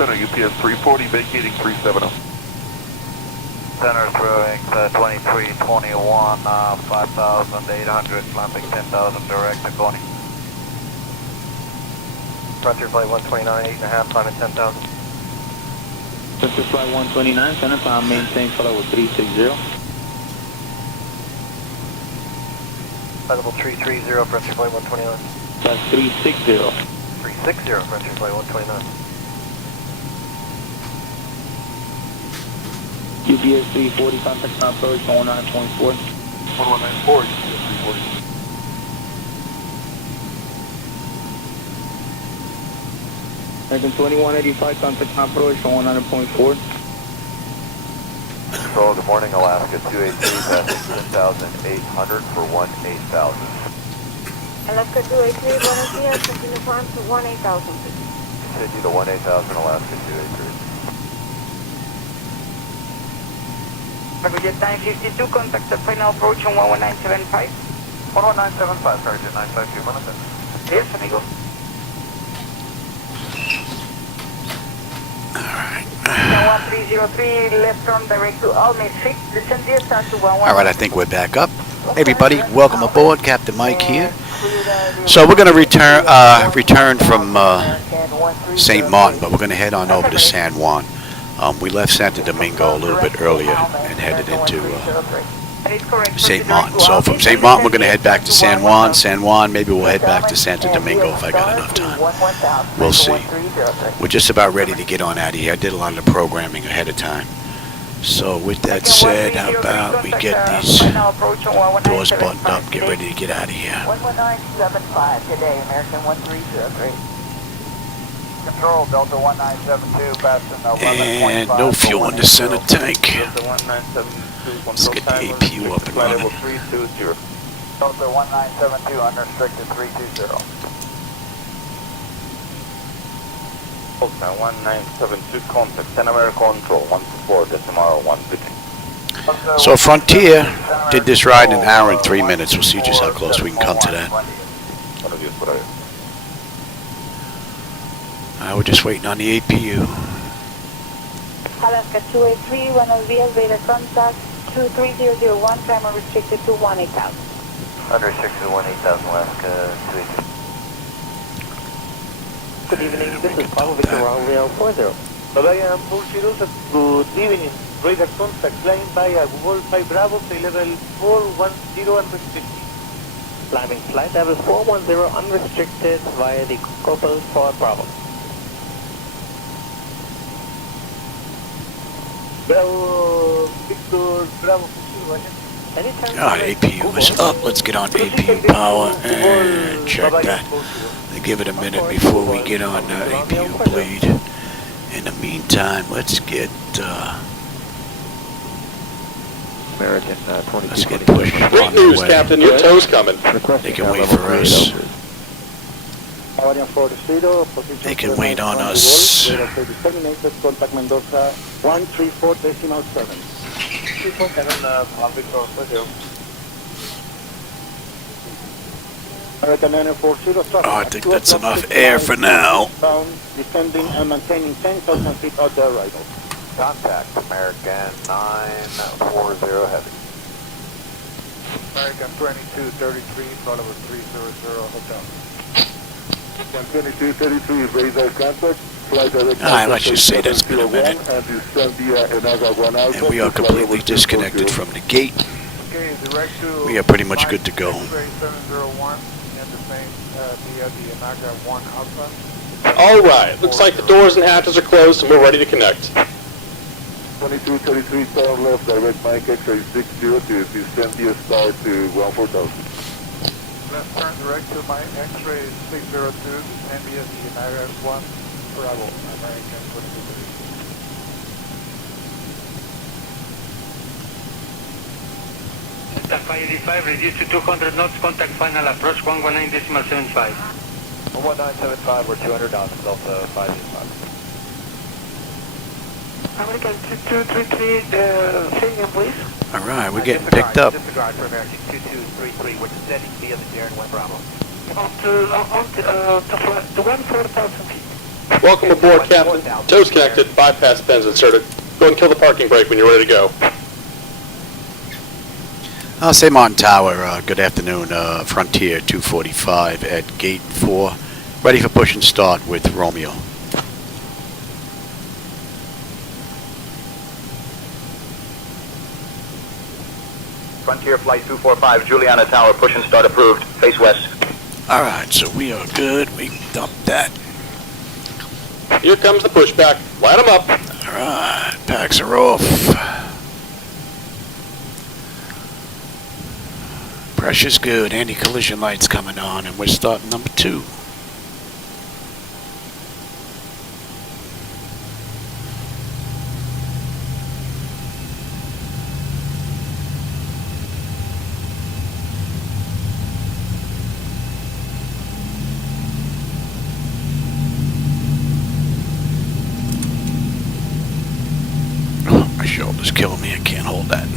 Center, UPS 340, vacating 370. Center throwing 2321, 5,800, flapping 10,000 direct to Coney. Frontier Flight 129, 8.5, climbing 10,000. Frontier Flight 129, center climb, maintain flight level 360. Flight level 330, Frontier Flight 129. That's 360. 360, Frontier Flight 129. UPS 340, contact time approach 19.4. 1194, UPS 340. American 2185, contact time approach 19.4. Control, good morning, Alaska 283, passing 10,800 for 18,000. Alaska 283, buenos días, continue climb to 18,000. Continue to 18,000, Alaska 283. Roger, 952, contact the final approach on 11975. 11975, Sergeant 952, buenos días. Yes, amigo. San Juan 303, left turn direct to Almay 6, descend the start to 11. All right, I think we're back up. Hey everybody, welcome aboard. Captain Mike here. So we're going to return from St. Martin, but we're going to head on over to San Juan. We left Santo Domingo a little bit earlier and headed into St. Martin. So from St. Martin, we're going to head back to San Juan. San Juan, maybe we'll head back to Santo Domingo if I got enough time. We'll see. We're just about ready to get on out of here. I did a lot of the programming ahead of time. So with that said, how about we get these doors buttoned up, get ready to get out of here. 11975 today, American 1303. Control, Delta 1972, passing 11.5. And no fuel in the center tank. Let's get the APU up and running. Delta 1972, unrestricted 320. Delta 1972, contact 10 American Control, 124, decimal 150. So Frontier did this ride in an hour and 3 minutes. We'll see just how close we can come to that. We're just waiting on the APU. Alaska 283, buenos días, Veda contact 23001, time restricted to 18,000. Unrestricted 18,000, Alaska 283. Good evening, this is Pablo Victor Raul 40. Bavarian 40, good evening. Radar contact flying by Google 5 Bravo, flight level 410 unrestricted. Climbing flight level 410 unrestricted via the Cockpit for Bravo. Bravo, Victor, Bravo, Alright, APU is up. Let's get on APU power and check that. They give it a minute before we get on APU bleed. In the meantime, let's get pushed on the way. Captain, your tow's coming. They can wait for us. They can wait on us. Contact Mendoza 134.7. Oh, I think that's enough air for now. Descending and maintaining 10,000 feet out the arrival. Contact American 940 heavy. American 2233, flight over 300 hotel. 2233, radar contact. Alright, let's just say that's been a minute. And we are completely disconnected from the gate. We are pretty much good to go. Alright, looks like the doors and hatches are closed and we're ready to connect. 2233, turn left, direct Mike X-ray 60 to descend the star to 14,000. Left turn direct to Mike X-ray 602, descend the United 1, Bravo, American 2233. Delta 585, reduce to 200 knots, contact final approach 119.75. 1975, we're 200 knots, Delta 585. American 2233, say again please. Alright, we're getting picked up. Disregard for American 2233, we're descending via the Darren 1 Bravo. To 14,000 feet. Welcome aboard, Captain. Toes connected, bypass pins inserted. Go and kill the parking brake when you're ready to go. San Juan Tower, good afternoon. Frontier 245 at gate 4. Ready for push and start with Romeo. Frontier Flight 245, Juliana Tower, push and start approved. Face west. Alright, so we are good. We dumped that. Here comes the pushback. Line them up. Alright, packs are off. Pressure's good. Anti-collision lights coming on, and we're starting number 2. My shoulder's killing me. I can't hold that.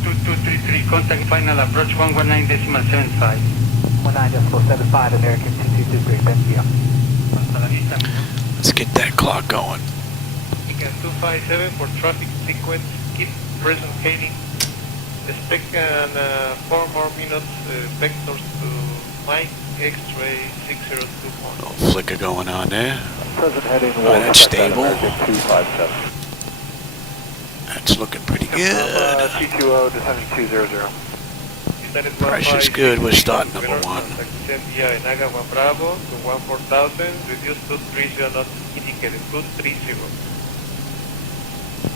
2233, contact final approach 119.75. 19.75, American 2223, thank you. Let's get that clock going. Beacon 257 for traffic sequence, keep present heading. Expect 4 more minutes, vectors to Mike X-ray 602. Little flicker going on there. Present heading. Oh, that's stable. 257. That's looking pretty good. T20 descending 200. Pressure's good. We're starting number 1. Naga 1 Bravo to 14,000, reduce to 30 knots indicated, 230.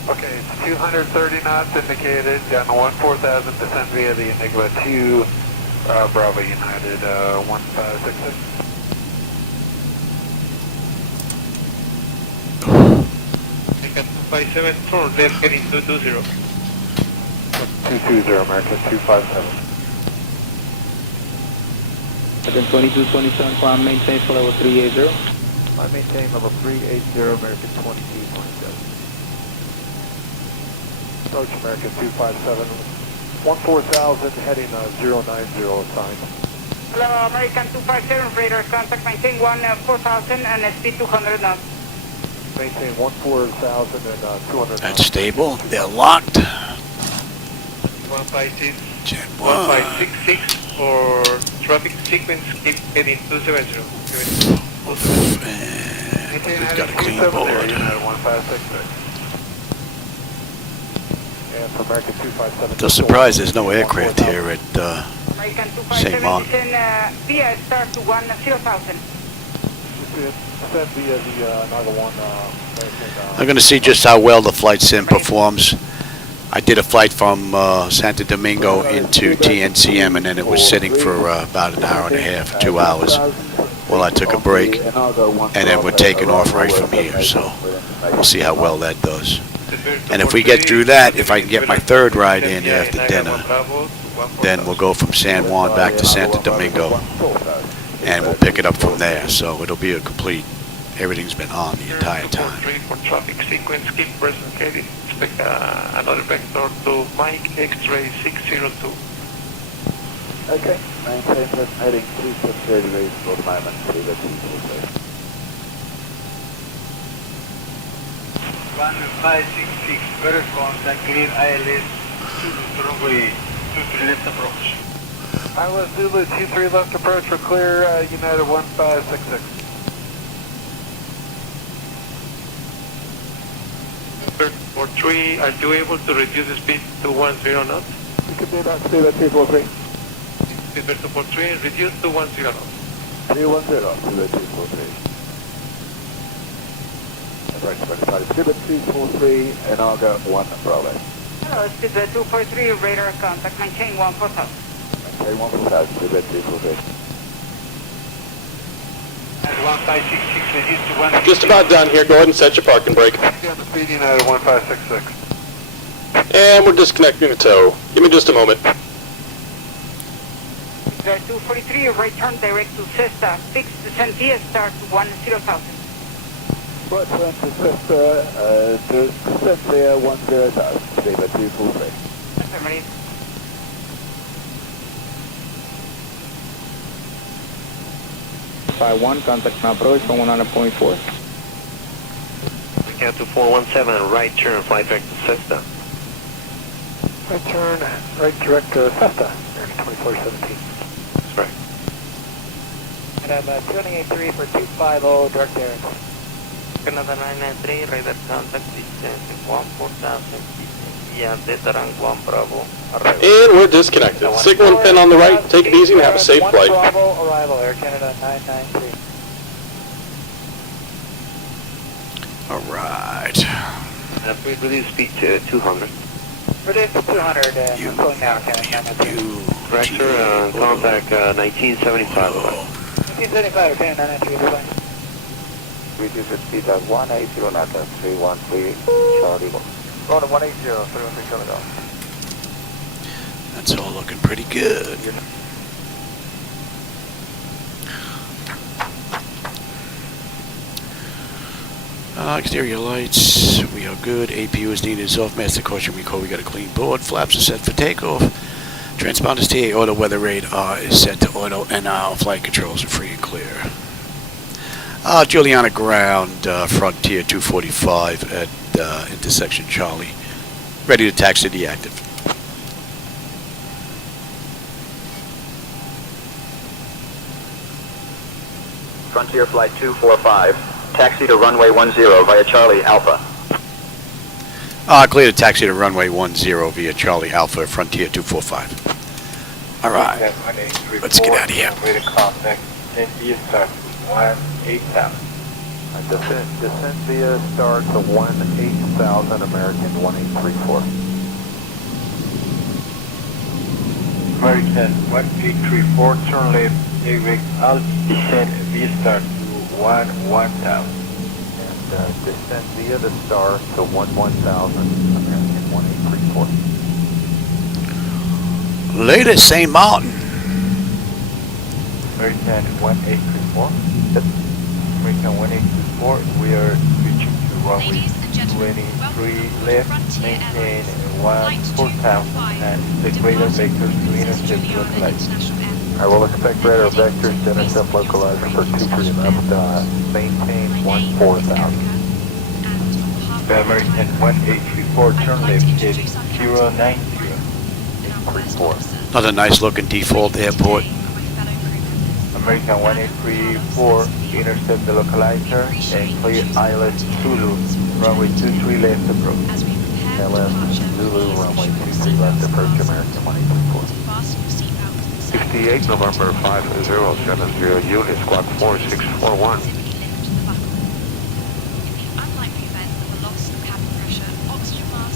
Okay, it's 230 knots indicated, down to 14,000, descend via the Enigma 2, Bravo United 1566. American 257, turn left heading 220. 220, American 257. Again, 2227, climb maintain for level 380. I maintain level 380, American 2227. Approach American 257, 14,000, heading 090 assigned. Hello, American 257, radar contact, maintain 14,000 and speed 200 knots. Maintain 14,000 and 200 That's stable. They're locked. 156, Gen 1. 1566 for traffic sequence, keep heading 270. We've got a clean board. 1566. And for American 257. Just surprised there's no aircraft here at American St. Juan. 257 descend via start to 10,000. Descend via the Naga 1 American. I'm going to see just how well the flight sim performs. I did a flight from Santo Domingo into TNCM, and then it was sitting for about an hour and a half, 2 hours. Well, I took a break, and then we're taking off right from here, so we'll see how well that does. And if we get through that, if I can get my third ride in after dinner, then we'll go from San Juan back to Santo Domingo, and we'll pick it up from there. So it'll be a complete, everything's been on the entire time. For traffic sequence, keep present heading. Expect another vector to Mike X-ray 602. Okay, maintain present heading 270 degrees for the moment, leave it 240. 1566, better contact, clear ILS, runway 23 left approach. ILS Zulu 23 left approach for clear, United 1566. For 3, are you able to reduce the speed to 10 knots? You can do that, stay at 243. Speed for 3, reduce to 10 knots. 310, leave it 243. Right, Speedbird 243 and I'll go 1 Bravo. Hello, Speedbird 243, radar contact, maintain 14,000. Maintain 14,000, Speedbird 243. And 1566, reduce to 1. Just about done here. Go ahead and set your parking brake. Down to speed United 1566. And we're disconnecting the tow. Give me just a moment. Speedbird 243, right turn direct to Cesta, fix descend via start to 10,000. Right turn to Cesta, descend via 10,000, Speedbird 243. Affirmative. 1, contact and approach from 100.4. Recount to 417, right turn, flight direct to Cessna. Right turn, right direct to Cessna, 2417. That's right. And I'm 283 for 250, direct air. Canada 993, radar contact distance 14000 feet. Yeah, Delta rank 1 Bravo. Arrival. And we're disconnected. Signal and pin on the right. Take it easy and have a safe flight. 1 Bravo, arrival, Air Canada 993. All right. Please reduce speed to 200. Reduce to 200, and I'm going now, Canada 993. Corrector, contact 1975. 1975, okay, 993, goodbye. Reduce the speed at 180 knots at 313 Charlie. Going to 180, 313 Charlie Golf. That's all looking pretty good. Exterior lights, we are good. APU is needed, is off. Master caution recall, we got a clean board. Flaps are set for takeoff. Transponders TA auto, weather radar is set to auto, and our flight controls are free and clear. Juliana ground, Frontier 245 at intersection Charlie. Ready to taxi deactive. Frontier Flight 245, taxi to runway 10 via Charlie Alpha. Clear to taxi to runway 10 via Charlie Alpha, Frontier 245. All right, let's get out of here. Way to contact, descent via start to 18000. Descent via start to 18000, American 1834. American 1834, turn left, direct alt, descent via start to 1000. And descent via the star to 1000, American 1834. Later, St. Martin. American 1834. American 1834, we are reaching to runway 23 left, maintain 14,000 and expect radar vectors to intercept localizer. I will expect radar vectors to intercept localizer for 2 left, maintain 14,000. American 1834, turn left, heading 090. Another nice looking default airport. American 1834, intercept the localizer and clear ILS Zulu, runway 23 left approach. ILS Zulu, runway 23 left approach, American 1834. 68 November 5070, unit squawk 4641.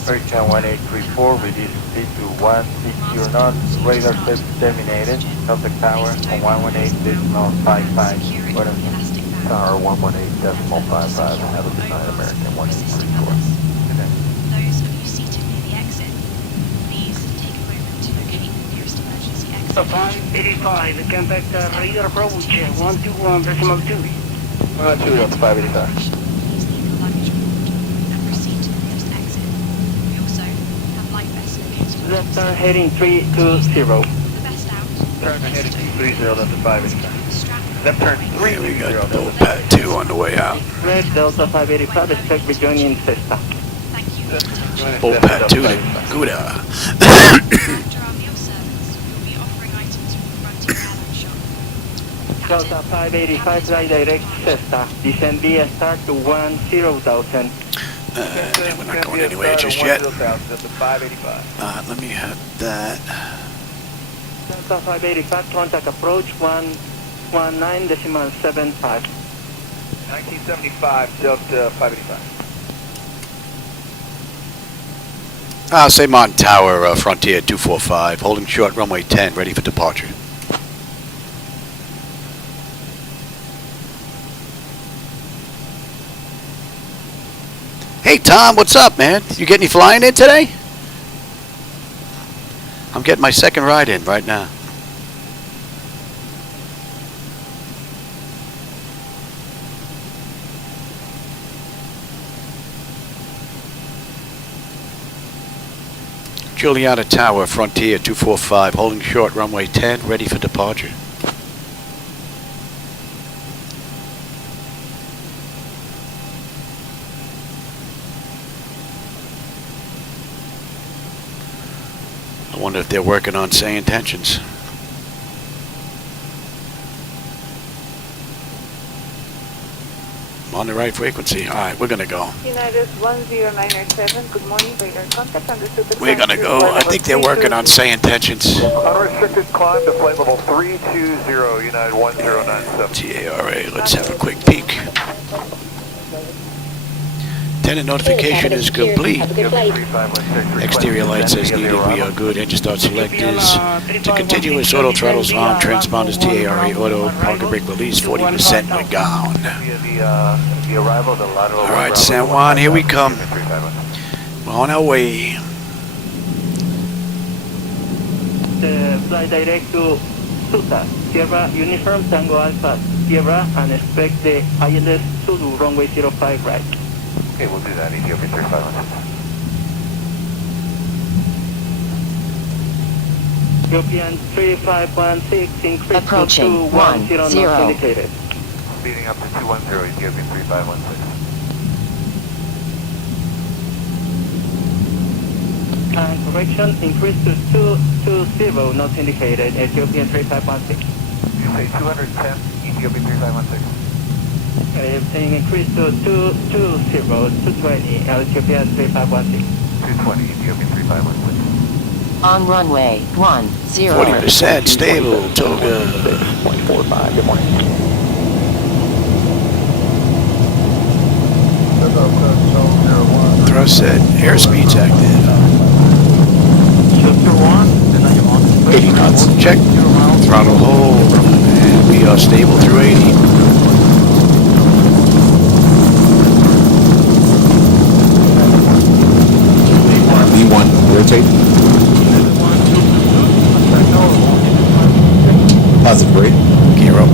American 1834, reduce speed to 160 knots, radar set terminated, contact tower on 118.55, tower 118.55, have a good night, American 1834. Those of you seated near the exit, please take a moment to locate the nearest emergency exit. 585, contact radar approach 121.2. 121 on the 585. Left turn heading 320. The best out. Turn heading 230, that's the 585. Left turn 330. We got Bull Pad 2 on the way out. Red Delta 585, expect rejoining Cessna. Thank you. Bull Pad 2 to Gouda. After our meal service, we'll be offering items from the Frontier Airlines shop. Delta 585, fly direct Cessna. Descend via start to 10,000. We're not going anywhere just yet. Let Let me have that. Delta 585, contact approach 119.75. 1975, Delta 585. St. Martin Tower, Frontier 245, holding short, runway 10, ready for departure. Hey Tom, what's up, man? You get any flying in today? I'm getting my second ride in right now. Juliana Tower, Frontier 245, holding short, runway 10, ready for departure. wonder if they're working on SayIntentions. On the right frequency. All right, we're gonna go. United 1097. Good morning, radar contact on the super. We're gonna go. I think they're working on SayIntentions. Unrestricted climb to flight level 320, United 1097. TARA, let's have a quick peek. Tenant notification is complete. Exterior lights as needed. We are good. Engine start select is to continuous auto throttles on. Transponders TARA auto. Parking brake release 40%. We're gone. All right, San Juan, here we come. We're on our way. Fly direct to Susa, Sierra Uniform Tango Alpha Sierra, and expect the ILS to do runway 05 right. Okay, we'll do that. Ethiopia 3500. European 3516 increase approaching to 210 not 10. indicated. Speeding up to 210, Ethiopia 3516. And correction, increase to 220 not indicated, Ethiopian 3516. You say 210, Ethiopia 3516. Increase to 220, 220, Ethiopian 3516. 220, Ethiopia 3516. On runway 10. 40% stable, Toga. 0.45, good morning. Thrust set, airspeed's active. 80 knots, check. Throttle hold, and we are stable through 80. V1, rotate. Positive rate. Gear up.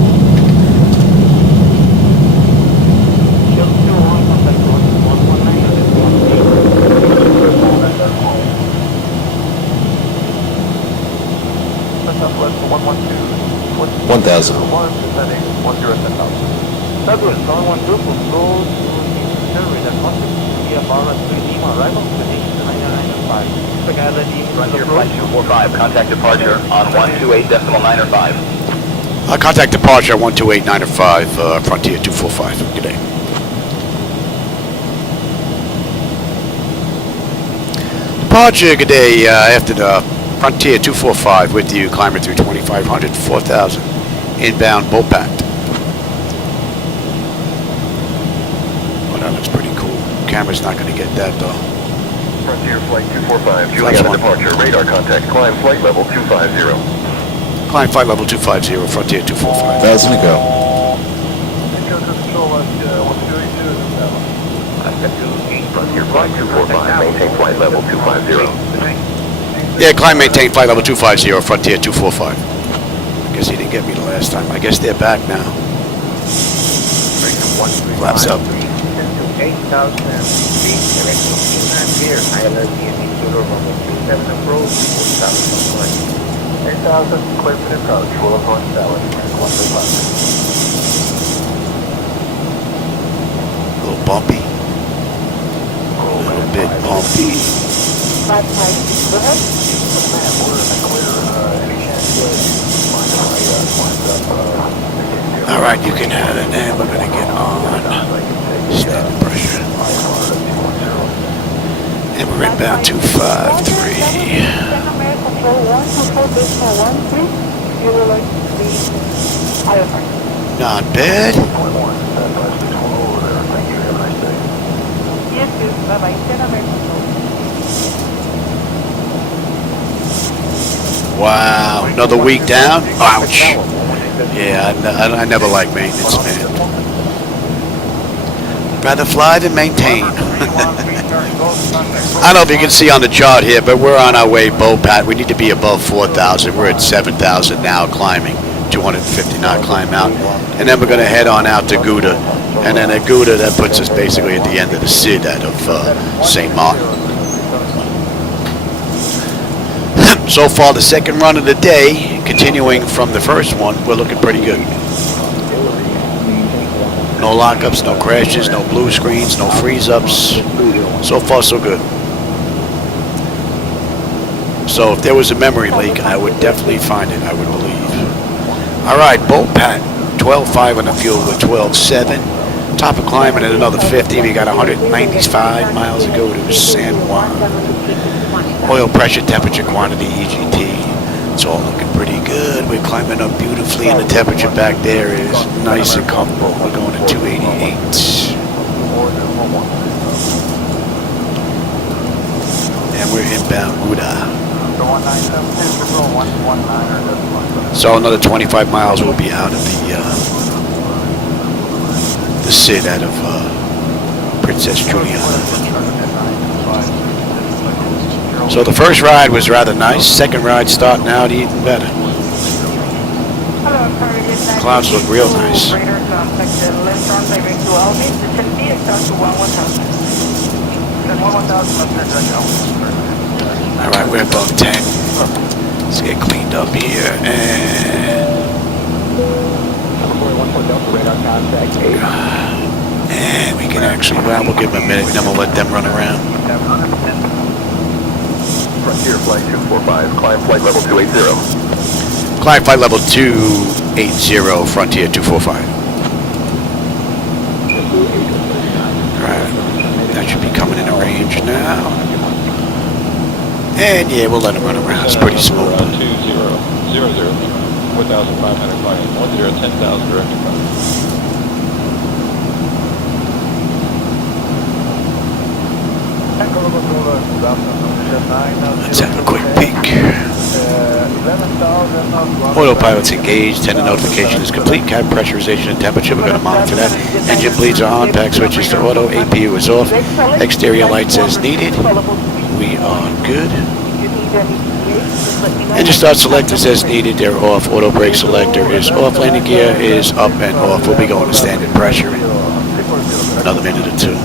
One thousand. Southwest 112, control to radar contact, VFR at 3 Lima, arrival, position 995. Frontier Flight 245, contact departure on 128.905. Contact departure 128.905, Frontier 245. Good day. Departure, good day. After the Frontier 245 with you, climber through 2500, 4000. Inbound Bopat. Oh, that looks pretty cool. Camera's not going to get that though. Frontier Flight 245, Juliana departure, radar contact, climb flight level 250. Climb flight level 250, Frontier 245. 1,000 to go. Frontier Flight 245, maintain flight level 250. Yeah, climb maintain flight level 250, Frontier 245. Guess he didn't get me the last time. I guess they're back now. Flaps up. 8,000 feet, direction inland here, ILS-VOR, runway 27 approach, 4,000. 8,000, clear for approach, full of north south, and 135. A little bumpy. A little bit bumpy. 556, go ahead. All right, you can have it, and we're gonna get on. Standard pressure. And we're inbound 253. Not bad. Yes, sir. Bye-bye. Wow, another week down? Ouch. Yeah, I never like maintenance, man. Rather fly than maintain. I don't know if you can see on the chart here, but we're on our way, Bopat. We need to be above 4,000. We're at 7,000 now, climbing. 250 knot climb out. And then we're going to head on out to Gouda. And then at Gouda, that puts us basically at the end of the SID out of St. Martin. So far, the second run of the day, continuing from the first one, we're looking pretty good. No lockups, no crashes, no blue screens, no freeze-ups. So far, so good. So if there was a memory leak, I would definitely find it, I would believe. All right, Bolt Pat, 12.5 on the fuel with 12.7. Top of climbing at another 50. We got 195 miles to go to San Juan. Oil pressure, temperature, quantity, EGT. It's all looking pretty good. We're climbing up beautifully, and the temperature back there is nice and comfortable. We're going to 288. And we're inbound Buda. So another 25 miles we'll be out of the SID out of Princess Juliana. So the first ride was rather nice. Second ride starting out even better. Clouds look real nice. All right, we're above 10. Let's get cleaned up here and we can actually, well, we'll give them a minute, then we'll let them run around. Frontier Flight 245, climb flight level 280. Climb flight level 280, Frontier 245. Alright, that should be coming into range now. And yeah, we'll let them run around, it's pretty smooth. 2000, 4,500 flying, 10,000 direct departure. Let's have a quick peek. Autopilot's engaged, tender notification is complete, cabin pressurization and temperature, we're going to monitor that. Engine bleeds are on, pack switches to auto, APU is off, exterior lights as needed. We are good. Engine start selectors as needed, they're off, auto brake selector is off, landing gear is up and off. We'll be going to standard pressure in another minute or two.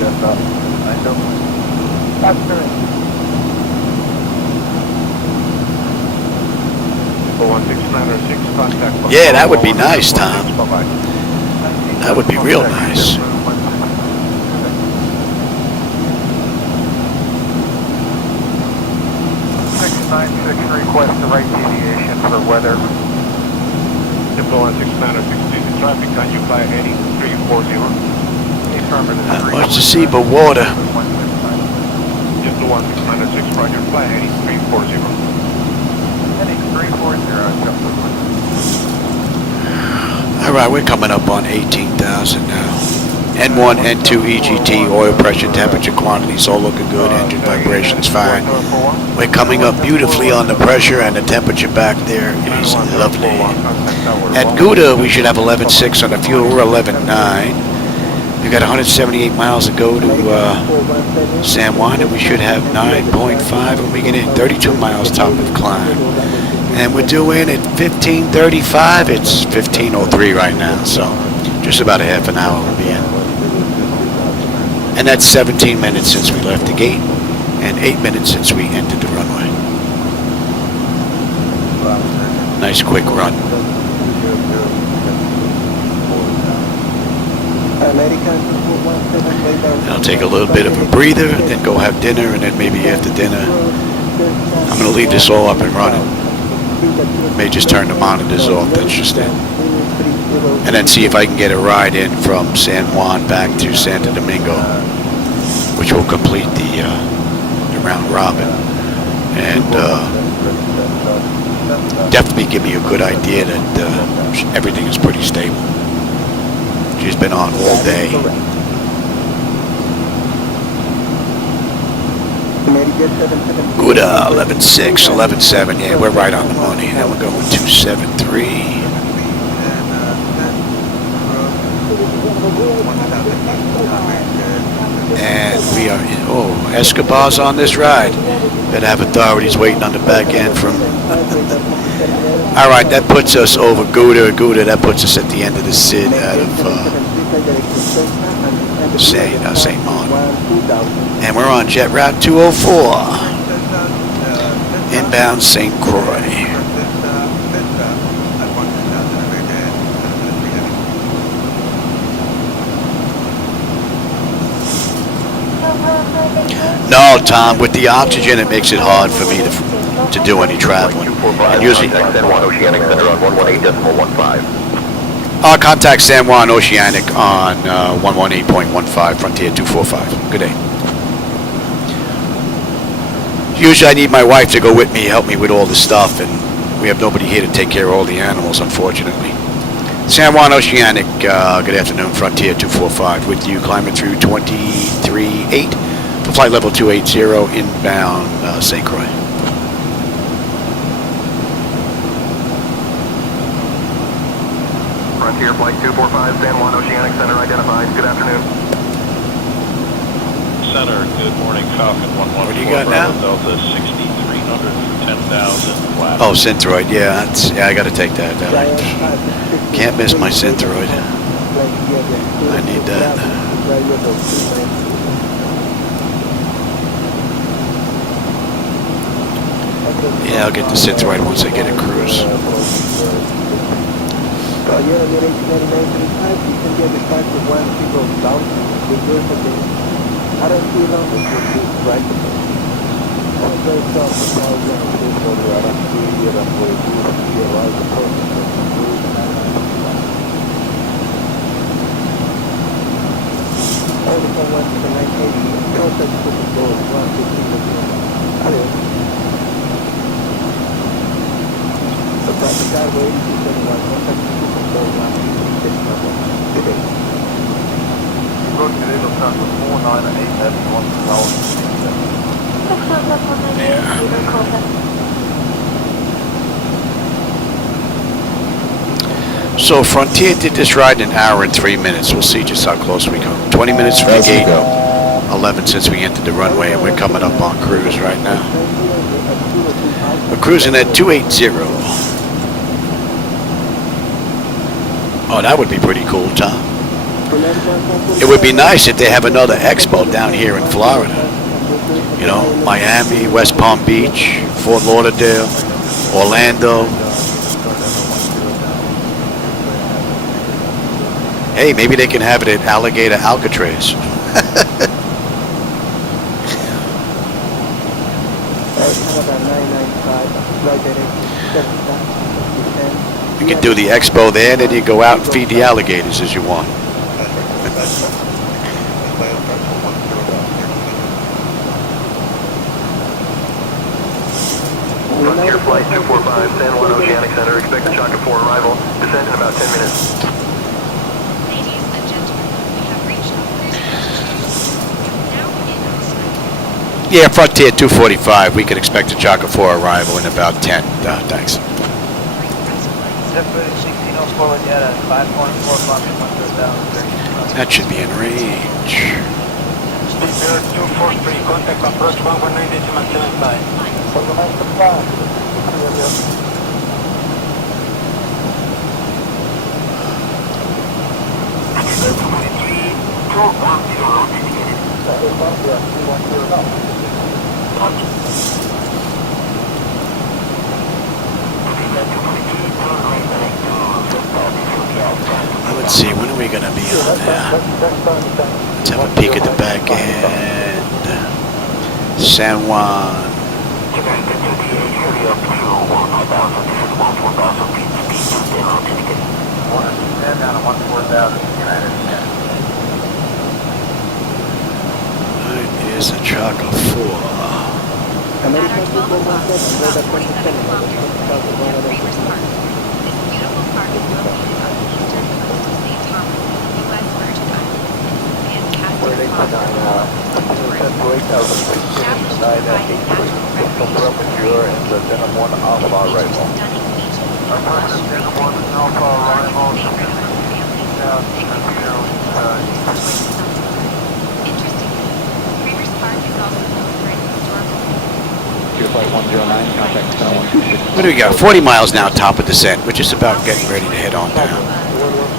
Yeah, that would be nice, Tom. That would be real nice. Request the right deviation for weather. Deploy 6906 traffic, can you fly heading 340? Not much to see but water. Just the 6906, roger, fly heading 340. Heading 340, Alright, we're coming up on 18,000 now. N1, N2, EGT, oil pressure, temperature, quantities, all looking good. Engine vibrations fine. We're coming up beautifully on the pressure, and the temperature back there is lovely. At Gouda, we should have 11.6 on the fuel. We're 11.9. We've got 178 miles to go to San Juan, and we should have 9.5 when we get in. 32 miles top of climb. And we're doing at 15:35. It's 15:03 right now, so just about a half an hour we'll be in. And that's 17 minutes since we left the gate, and 8 minutes since we entered the runway. Nice quick run. I'll take a little bit of a breather, then go have dinner, and then maybe after dinner, I'm going to leave this all up and running. May just turn the monitors off, that's just it. And then see if I can get a ride in from San Juan back to Santo Domingo, which will complete the round robin, and definitely give me a good idea that everything is pretty stable. She's been on all day. Gouda, 11.6, 11.7, yeah, we're right on the money. Now we're going 273. And we are in, oh, Escobar's on this ride. Better have authorities waiting on the back end from... Alright, that puts us over Gouda, that puts us at the end of the SID out of St. Maud. And we're on jet route 204. Inbound St. Croix. No, Tom, with the oxygen, it makes it hard for me to to do any traveling. And usually, San Juan Oceanic Center on 118.15. contact San Juan Oceanic on 118.15, Frontier 245. Good day. Usually I need my wife to go with me, help me with all the stuff, and we have nobody here to take care of all the animals, unfortunately. San Juan Oceanic, good afternoon, Frontier 245 with you, climbing through 23.8 for flight level 280, inbound St. Croix. Frontier Flight 245, San Juan Oceanic Center identified. Good afternoon. Center, good morning, Falcon 114. What do you got now? Delta 6300 for 10,000 flat. Oh, Synthroid, yeah, I got to take that. Can't miss my Synthroid. I need that. Yeah, I'll get the Synthroid once I get a cruise. I don't see long as you right. I'm very sorry for all the people who are up here and will do here all the process of food and all the phone went to the 980 process to the door 115 Adios. The practical way is to send one contact to the door 115 Good day. Road today will start with 49 and 8 heavy 1000. So Frontier did this ride in an hour and 3 minutes. We'll see just how close we go. 20 minutes from the gate, 11 since we entered the runway, and we're coming up on cruise right now. We're cruising at 280. Oh, that would be pretty cool, Tom. It would be nice if they have another expo down here in Florida. You know, Miami, West Palm Beach, Fort Lauderdale, Orlando. Hey, maybe they can have it at Alligator Alcatraz. You can do the expo there, and then you go out and feed the alligators as you want. Frontier Flight 245, San Juan Oceanic Center, expect the Chaka 4 arrival, descend in about 10 minutes. Ladies and gentlemen, we have reached our cruising altitude. Now begin our descent. Yeah, Frontier 245, we can expect a Chaka 4 arrival in about 10. Thanks. That should be in range. 0243, contact approach 119.75. Let's see, when are we going to be on there? Let's have a peek at the back end. San Juan. It is a Chaka 4. At our 12 o'clock, about 47 kilometers from Rivers Park. This beautiful park is located on the eastern coast of St. Thomas, U.S. Virgin Islands, and Captain Cross. Interestingly, Rivers Park is also known for its historical. Flight 109, contact San Juan 260. What do we got? 40 miles now, top of descent. We're just about getting ready to head on down.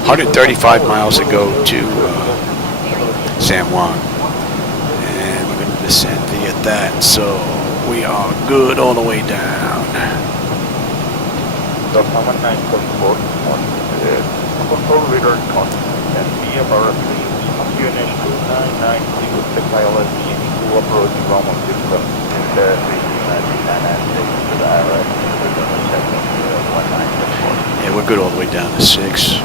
135 miles to go to San Juan. And we're going to descend via that. So we are good all the way down. Control radar and VMR QNH 299 with ILS-VOR approach from 67. Yeah, we're good all the way down to 6.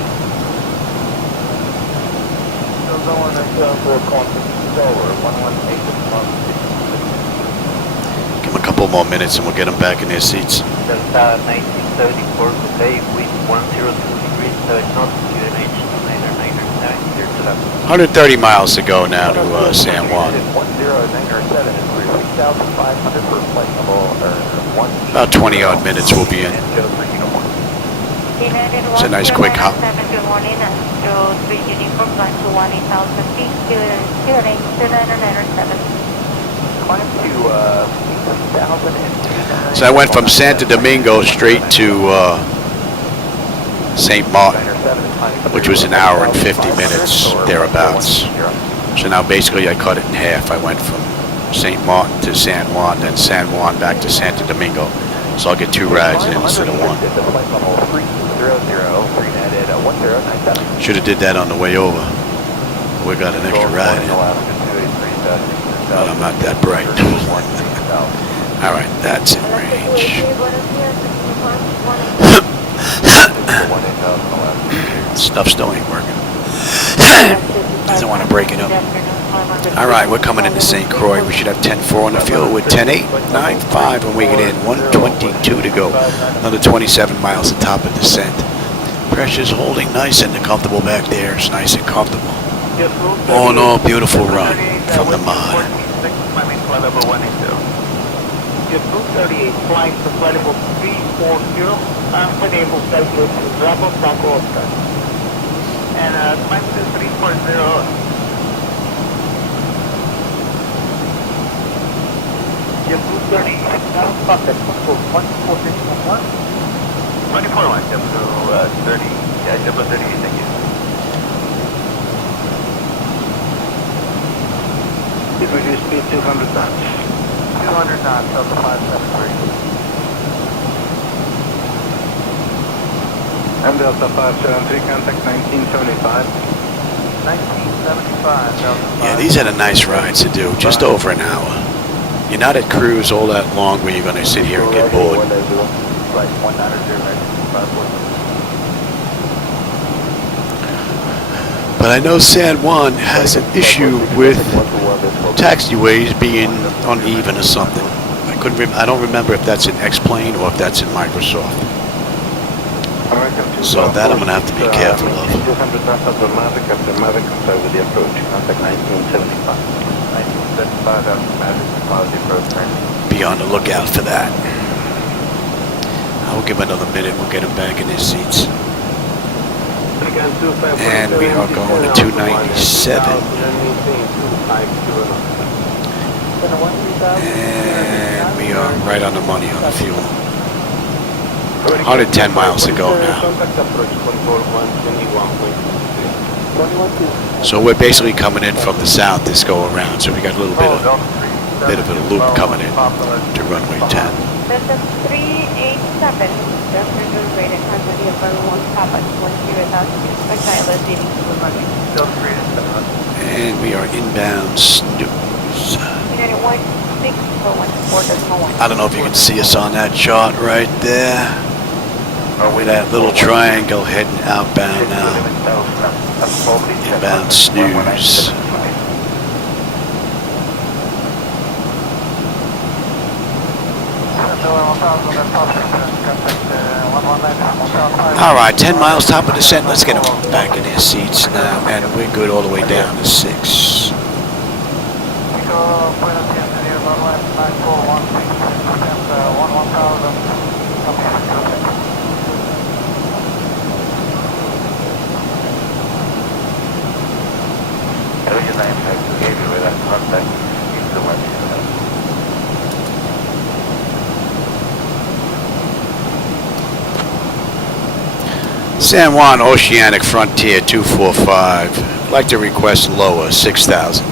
Give them a couple more minutes and we'll get them back in their seats. Delta 1974 today with 102 degrees 7 knots, QNH 997, 130 miles to go now to San Juan. 1097 is 6,500 for flight level, About 20 odd minutes we'll be in. It's a nice quick hop. Good morning, Astro 3 Uniform Flight to 18,000 feet, QNH 997. Climb to 6,000. So I went from Santo Domingo straight to St. Martin, which was an hour and 50 minutes, thereabouts. So now basically I cut it in half. I went from St. Martin to San Juan, then San Juan back to Santo Domingo. So I'll get 2 rides in instead of 1. Should have did that on the way over. We got an extra ride in. But I'm not that bright. Alright, that's in range. Stuff still ain't working. Doesn't want to break it up. Alright, we're coming into St. Croix. We should have 10-4 on the field with 10-8-9-5 when we get in. 122 to go. Another 27 miles at top of descent. Pressure's holding nice and comfortable back there. It's nice and comfortable. All in all, beautiful run from the mod. Your 238 flying to flight level 340, unable calculate to Bravo Tango Oscar. And climb to 340. Your 238 now contact control 14611. 24 line, W30, yeah, W30, thank you. Did reduce speed 200 knots. 200 knots, Delta 573. I'm Delta 573, contact 1975. 1975, Delta 5. Yeah, these are the nice rides to do. Just over an hour. You're not at cruise all that long where you're going to sit here and get bored. Right, 190, But I know San Juan has an issue with taxiways being uneven or something. I don't remember if that's in X-Plane or if that's in Microsoft. So that I'm going to have to be careful of. 200 knots of the Mavic, after Mavic comes over the approach, contact 1975. 1975, after Mavic, quality approach. Be on the lookout for that. I'll give another minute, we'll get them back in their seats. And we are going to 297. And we are right on the money on the fuel. 110 miles to go now. So we're basically coming in from the south this go around. So we got a little bit of a loop coming in to runway 10. Delta 387, just reduce rated quantity of everyone Papa 10,000 expect ILS leading to the runway. And we are inbound snooze. I don't know if you can see us on that chart right there. With that little triangle heading outbound now. Inbound snooze. Alright, 10 miles top of descent. Let's get them back in their seats now. And we're good all the way down to 6. San Juan Oceanic Frontier 245. I'd like to request lower, 6,000.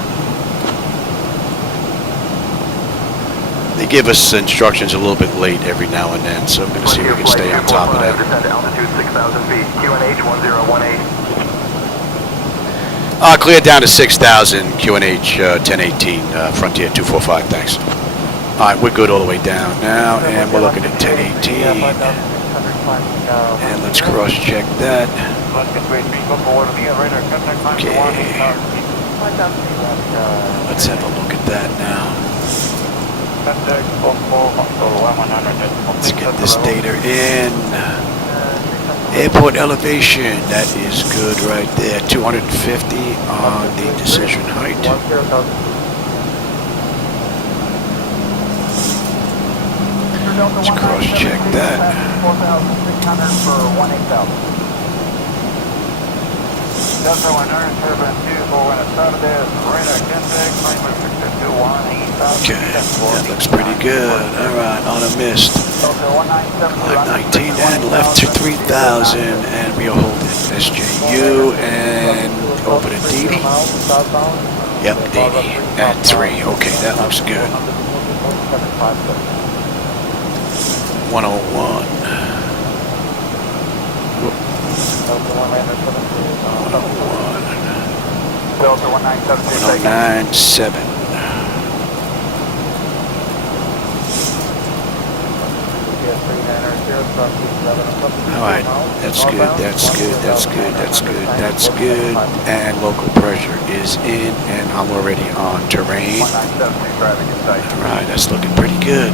They give us instructions a little bit late every now and then, so I'm going to see if we can stay on top of that. Altitude 6,000 feet, QNH 1018. Clear down to 6,000, QNH 1018, Frontier 245, thanks. Alright, we're good all the way down now, and we're looking at 1018. And let's cross-check that. Okay. Let's have a look at that now. Let's get this data in. Airport elevation, that is good right there. 250 on the decision height. Let's cross-check that. 4,600 for 18,000. Delta 100, turbine 2, we're going to start this. Radar contact, climber 621, 8,000. Okay, that looks pretty good. Alright, on a mist. Climb 19 and left to 3,000, and we are holding SJU and over to DD. Yep, DD at 3. Okay, that looks good. 101. 109.7. Alright, that's good, that's good, that's good, that's good, that's good. And local pressure is in, and I'm already on terrain. Alright, that's looking pretty good.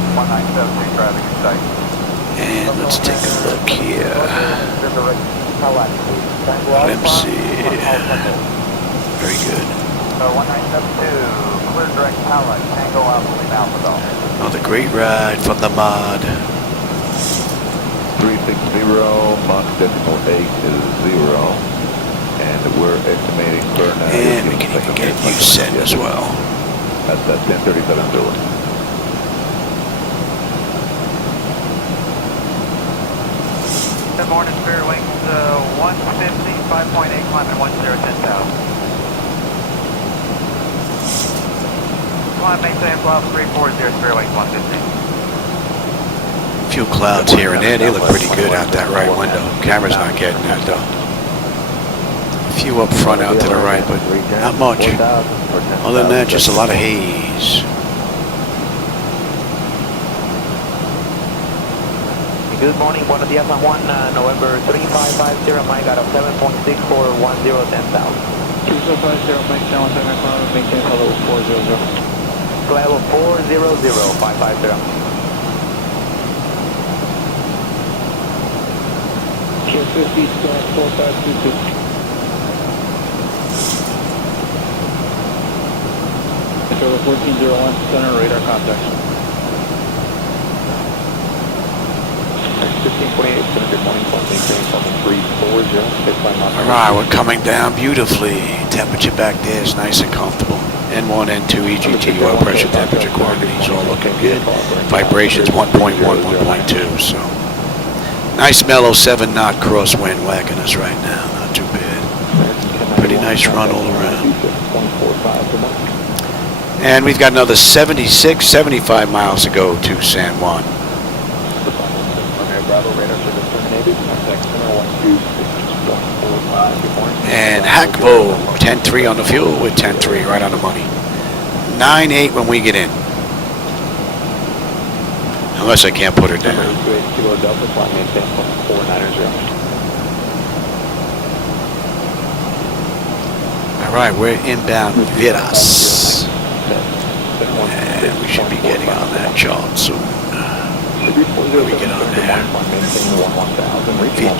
And let's take a look here. LMC. Very good. 1972, clear direct pilot, Tango Alpha. Another great ride from the mod. 360, Mach decimal 8 is 0. And we're estimating burn. And we can even get you set as well. That's 1037 Zulu. Good morning, Spirit Wings 150, 5.8, climbing 10,000. Climb, maintain, flight 340, Spirit Wings 150. Few clouds here and there. They look pretty good out that right window. Camera's not getting that though. A few up front out to the right, but not much. Other than that, just a lot of haze. Good morning, Buenos Dias, San Juan, November 3550, Mike out of 7.6 for 10,000. 2050, Mike down 75, maintain level 400. Level 400, 550. Share 50, square 4522. Controller 1401, center radar contact. 1528, good morning, maintain level 340, Alright, we're coming down beautifully. Temperature back there is nice and comfortable. N1, N2, EGT, oil pressure, temperature, quantities, all looking good. Vibrations 1.1, 1.2, so. Nice mellow 7-knot crosswind whacking us right now. Not too bad. Pretty nice run all around. And we've got another 76, 75 miles to go to San Juan. And Hackvo, 10-3 on the fuel with 10-3 right on the money. 9-8 when we get in. Unless I can't put her down. Alright, we're inbound VEDAS. And we should be getting on that chart soon. Where we get on there?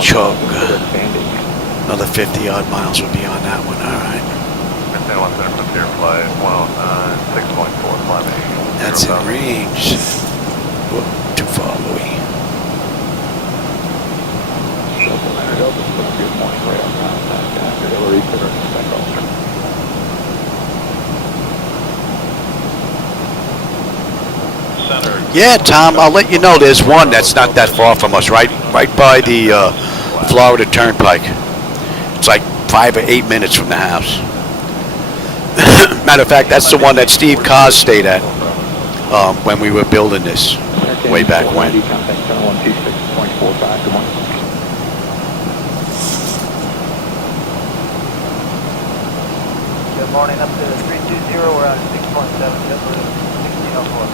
Chug. Another 50 odd miles would be on that one, alright. That's in range. Whoop, too far, Louis. Yeah, Tom, I'll let you know there's one that's not that far from us, right by the Florida Turnpike. It's like 5 or 8 minutes from the house. Matter of fact, that's the one that Steve Cos stayed at when we were building this way back when. Good morning, up to 320, we're at 6.7, just 1604.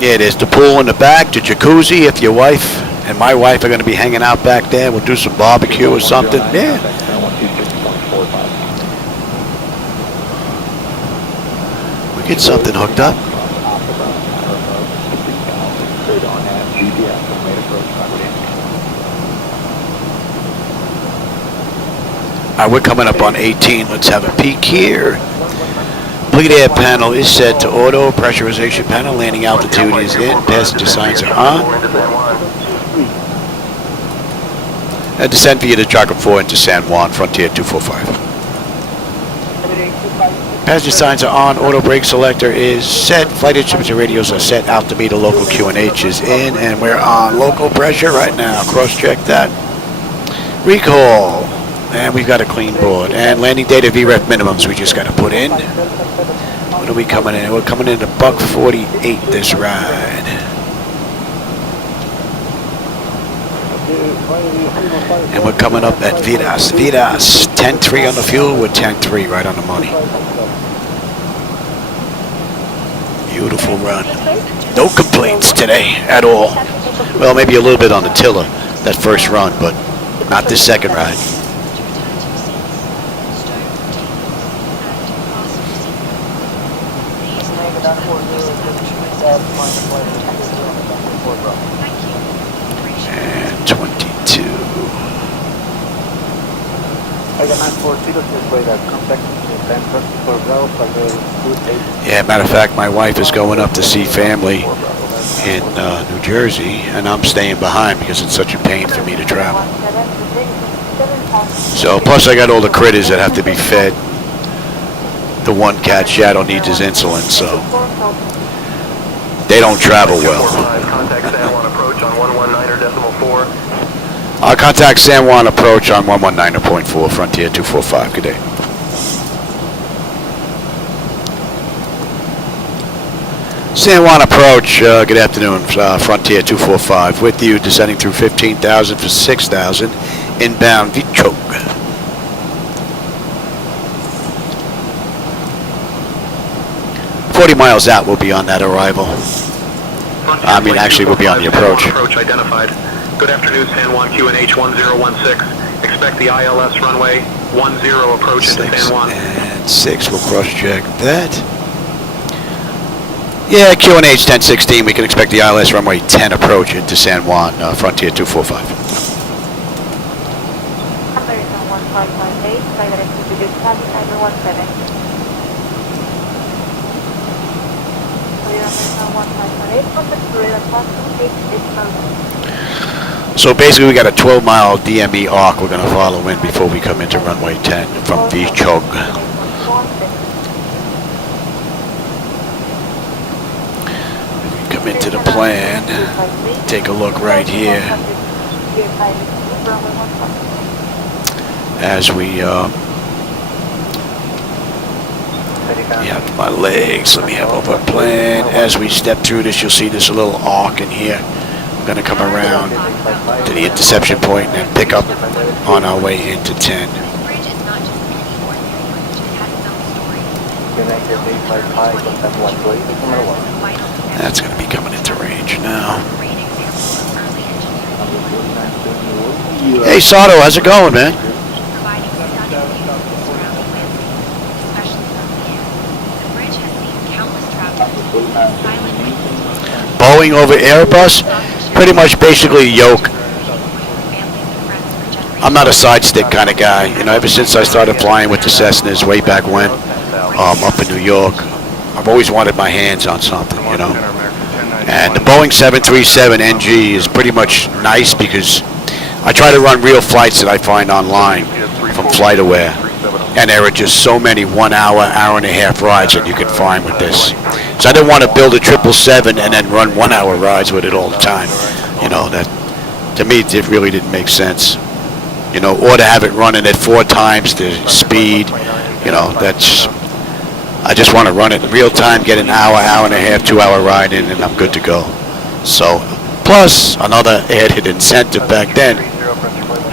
Yeah, there's the pool in the back, the jacuzzi. If your wife and my wife are going to be hanging out back there, we'll do some barbecue or something. Yeah. We get something hooked up. All right, we're coming up on 18. Let's have a peek here. Bleed air panel is set to auto. Pressurization panel. Landing altitude is in. Passenger signs are on. And descend via the Jargon 4 into San Juan, Frontier 245. Passenger signs are on. Auto brake selector is set. Flight instruments and radios are set. Altimeter local QNH is in. And we're on local pressure right now. Cross-check that. Recall. And we've got a clean board. And landing data VREF minimums we just got to put in. What are we coming in? We're coming in at buck 48 this ride. And we're coming up at VEDAS. VEDAS, 10-3 on the fuel with 10-3 right on the money. Beautiful run. No complaints today at all. Well, maybe a little bit on the tiller, that first run, but not this second ride. And 22. Yeah, matter of fact, my wife is going up to see family in New Jersey, and I'm staying behind because it's such a pain for me to travel. So, plus I got all the critters that have to be fed. The one cat, Shadow, needs his insulin, so they don't travel well. Contact San Juan approach on 119.4. I'll contact San Juan approach on 119.4, Frontier 245. Good day. San Juan approach, good afternoon, Frontier 245. With you, descending through 15,000 for 6,000, inbound Vichog. Miles out, we'll be on that arrival. I mean, actually, we'll be on the approach. Approach identified. Good afternoon, San Juan QNH 1016. Expect the ILS runway 10 approach into San Juan. And 6, we'll cross-check that. Yeah, QNH 1016, we can expect the ILS runway 10 approach into San Juan, Frontier 245. American 1558, flight direction to dispatch, 917. So basically we got a 12-mile DME arc we're going to follow in before we come into runway 10 from Vichog. Come into the plan, take a look right here as we my legs. Let me have over a plan. As we step through this, you'll see this little arc in here. We're going to come around to the interception point and pick up on our way into 10. That's going to be coming into range now. Hey, Sato, how's it going, man? Boeing over Airbus, pretty much basically yoke. I'm not a side stick kind of guy, you know. Ever since I started flying with the Cessnas way back when, up in New York, I've always wanted my hands on something, you know. And the Boeing 737 NG is pretty much nice because I try to run real flights that I find online from FlightAware, and there are just so many 1 hour, hour and a half rides that you can find with this. So I didn't want to build a 777 and then run 1 hour rides with it all the time. You know, that to me it really didn't make sense. You know, or to have it running at 4 times the speed. You know, that's, I just want to run it in real time, get an hour, hour and a half, 2 hour ride in, and I'm good to go. So, plus another added incentive back then.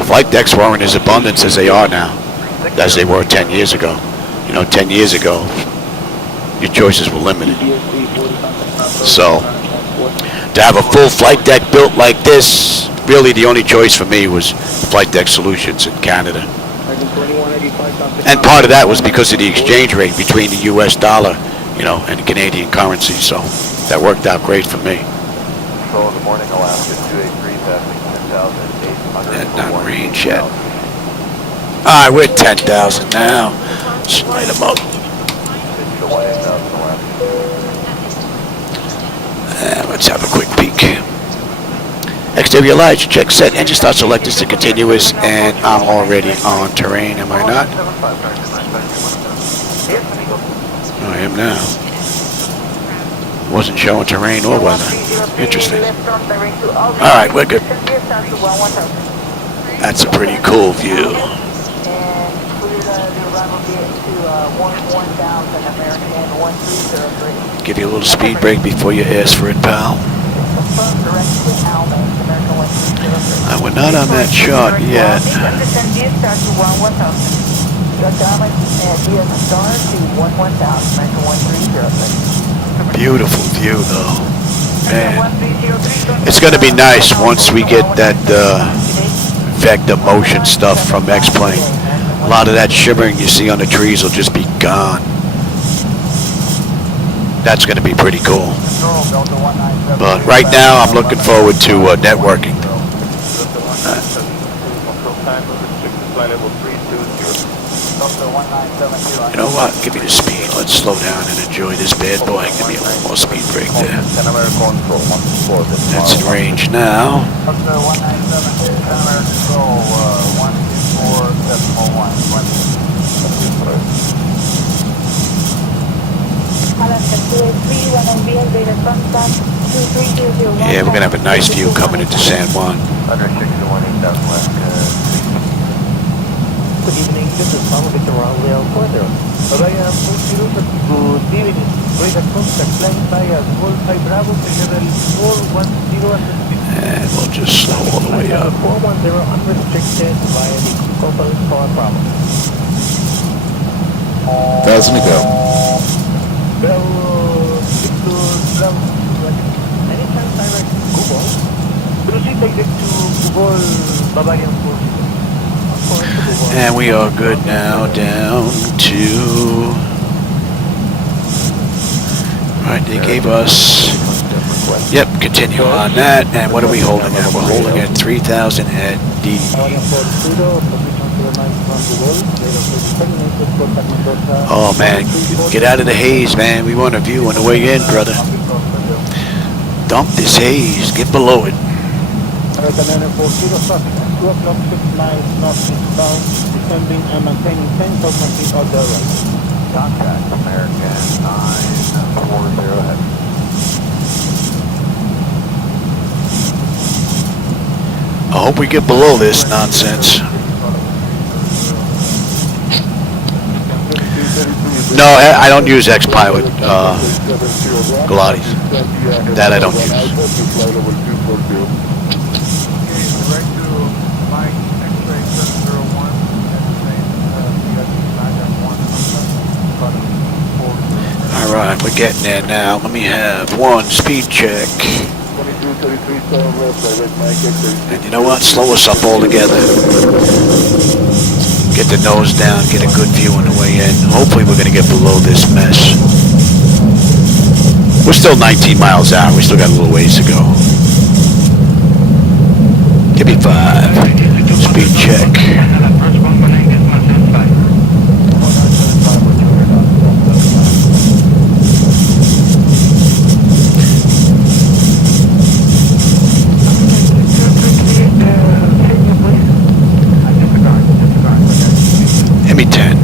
Flight decks weren't as abundant as they are now. as they were 10 years ago. You know, 10 years ago, your choices were limited. So, to have a full flight deck built like this, really the only choice for me was Flight Deck Solutions in Canada. And part of that was because of the exchange rate between the US dollar, you know, and the Canadian currency, so that worked out great for me. So in the morning, Alaska 283 passing 10,800. And not range yet. Alright, we're at 10,000 now. Let's light them up. And let's have a quick peek. Exterior lights, check set, engine start selected to continuous, and I'm already on terrain, am I not? I am now. Wasn't showing terrain or weather. Interesting. Alright, we're good. That's a pretty cool view. Give you a little speed break before you ask for it, pal. We're not on that chart yet. Beautiful view, though. Man, it's going to be nice once we get that vector motion stuff from X-Plane. A lot of that shimmering you see on the trees will just be gone. That's going to be pretty cool. But right now, I'm looking forward to networking. You know what? Give me the speed. Let's slow down and enjoy this bad boy. Give me a little more speed break there. That's in range now. Yeah, we're going to have a nice view coming into San Juan. Good evening, this is Papa Victor runway 40. Via Procedural, good evening. Radar contact flying via Golf 5 Bravo to level 410 and we'll just slow all the way up. 410 unrestricted via the Cockpit for Bravo. 1,000 to go. Bravo, Victor, Bravo. Anytime direct Google. Proceed direct to Google Bavarian 40. And we are good now, down to... Right, they gave us... Yep, continue on that. And what are we holding at? We're holding at 3,000 at D. Oh, man, get out of the haze, man. We want a view on the way in, brother. Dump this haze. Get below it. 2 o'clock 6 miles northeastbound, descending and maintaining 10,000 feet of the right. Contact American 940 heavy. I hope we get below this nonsense. No, I don't use X-Pilot Pilates. That I don't use. Alright, we're getting there now. Let me have one speed check. And you know what? Slow us up all together. Get the nose down, get a good view on the way in. Hopefully we're going to get below this mess. We're still 19 miles out. We still got a little ways to go. Give me 5. Speed check. Give me 10.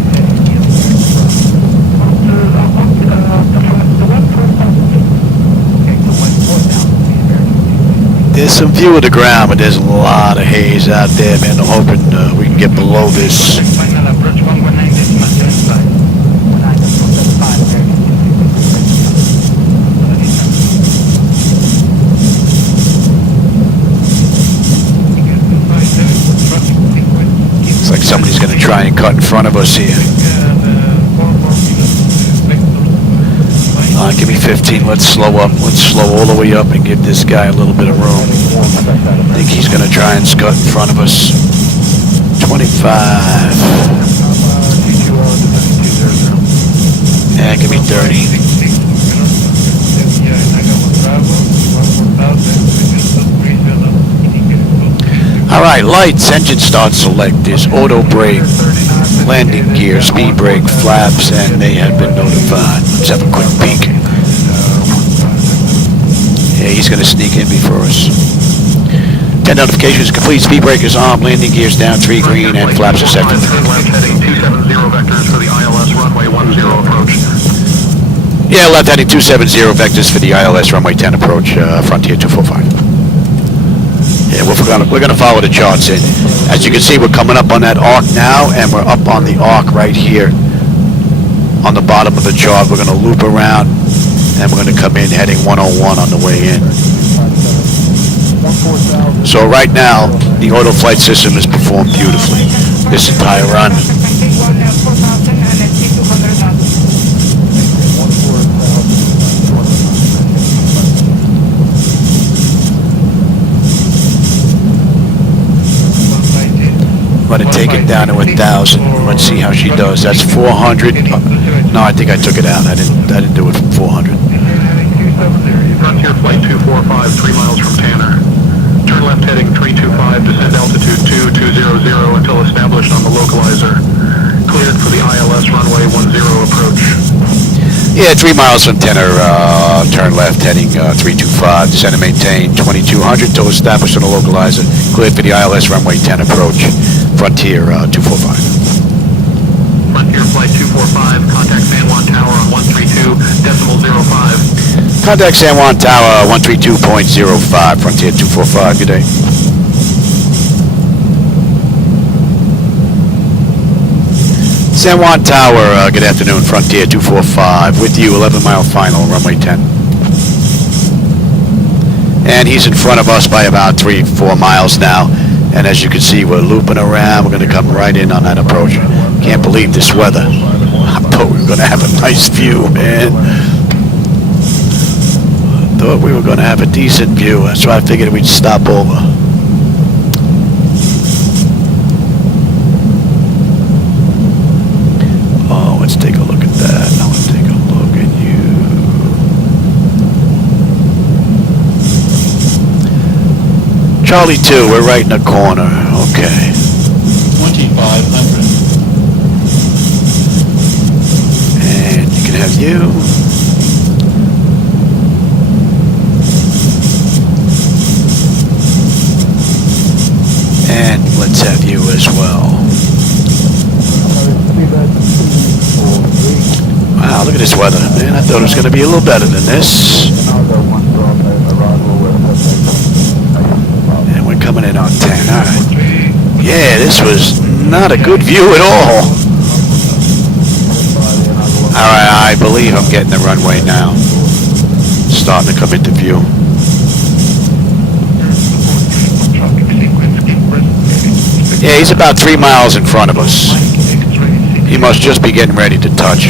There's some view of the ground, but there's a lot of haze out there, man. I'm hoping we can get below this. It's like somebody's going to try try and cut in front of us here. Give me 15. Let's slow up. Let's slow all the way up and give this guy a little bit of room. I think he's going to try and cut in front of us. 25. Yeah, give me 30. Alright, lights, engine start select. There's auto brake, landing gear, speed brake, flaps, and they have been notified. Let's have a quick peek. Yeah, he's going to sneak in before us. 10 notifications complete, speed brake is on, landing gears down, 3 green, and flaps are set for 3. Left heading 270 vectors for the ILS runway 10 approach. Yeah, left heading 270 vectors for the ILS runway 10 approach, Frontier 245. Yeah, we're gonna follow the charts in. As you can see, we're coming up on that arc now, and we're up on the arc right here on the bottom of the chart. We're gonna loop around, and we're gonna come in heading 101 on the way in. So right now, the auto flight system is performed beautifully this entire run. I'm going to take it down to 1,000. Let's see how she does. That's 400. No, I think I took it out. I didn't do it from 400. Frontier flight 245, 3 miles from Tanner. Turn left heading 325, descend altitude 2200 until established on the localizer. Cleared for the ILS runway 10 approach. Yeah, 3 miles from Tanner, turn left heading 325, descend and maintain 2200 until established on the localizer. Cleared for the ILS runway 10 approach. Frontier 245. Frontier flight 245, contact San Juan Tower on 132.05. Contact San Juan Tower 132.05, Frontier 245, good day. San Juan Tower, good afternoon, Frontier 245, with you, 11-mile final, runway 10. And he's in front of us by about 3-4 miles now. And as you can see, we're looping around. We're going to come right in on that approach. Can't believe this weather. I thought we were going to have a nice view, man. I thought we were going to have a decent view. That's why I figured we'd stop over. Oh, let's take a look at that. Now let's take a look at you. Charlie 2, we're right in the corner. Okay. 2500. And you can have you. And let's have you as well. Wow, look at this weather. Man, I thought it was going to be a little better than this. And we're coming in on 10. All right. Yeah, this was not a good view at all. All right, I believe I'm getting the runway now. Starting to come into view. Yeah, he's about 3 miles in front of us. He must just be getting ready to touch.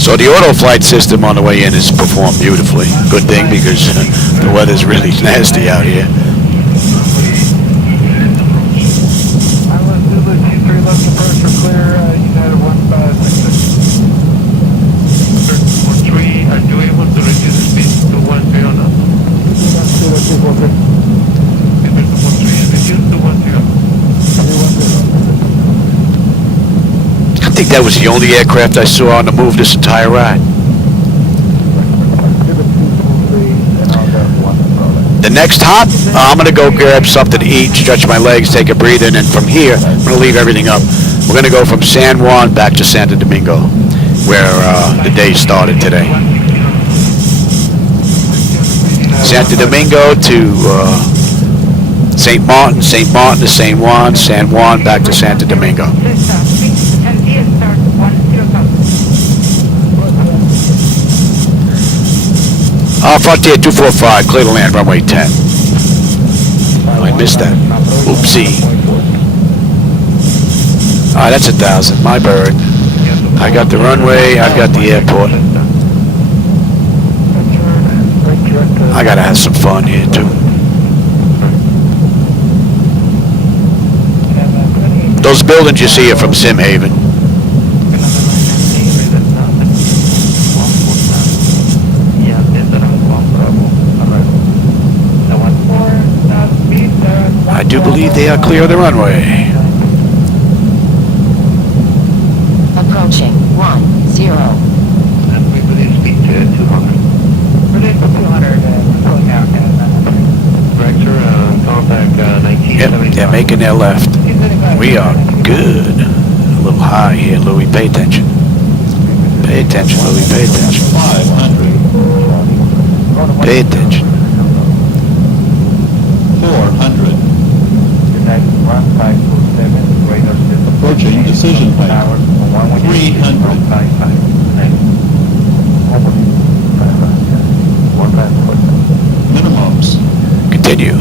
So the auto flight system on the way in is performed beautifully. Good thing because the weather's really nasty out here. I think that was the only aircraft I saw on the move this entire ride. The next hop, I'm going to go grab something to eat, stretch my legs, take a breather, and then from here, I'm going to leave everything up. We're going to go from San Juan back to Santo Domingo, where the day started today. Santo Domingo to St. Martin, St. Martin to San Juan back to Santo Domingo. Frontier 245, clear to land, runway 10. Oh, I missed that. Oopsie. Alright, that's 1,000. My bird. I got the runway, I've got the airport. I gotta have some fun here too. Those buildings you see are from Sim Haven. I do believe they are clear of the runway. Approaching 10. And we believe speed to 200. Release to 200 and pulling out. Director, contact 1975. Yep, they're making their left. We are good. A little high here, Louis. Pay attention. Pay attention, Louis. Pay attention. 500. Pay attention. 400. Approaching decision point. 300. Minimums. Continue.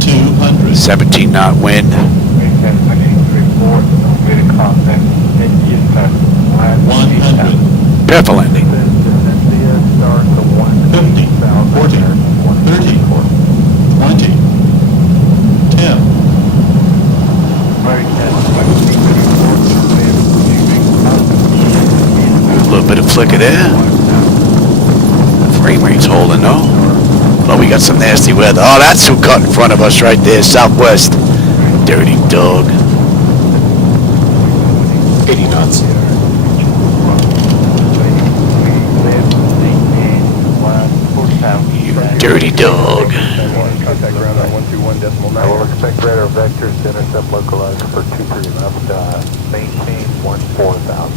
200. 17 knot wind. 100. Careful landing. 50. 40. 30. 20. 10. A little bit of flicker there. Frame rate's holding though. Oh, we got some nasty weather. Oh, that's who cut in front of us right there, southwest. Dirty dog. 80 knots. You dirty dog. Contact ground on 121.9. I will expect radar vectors to intercept localizer for 23 left. Maintain 14,000.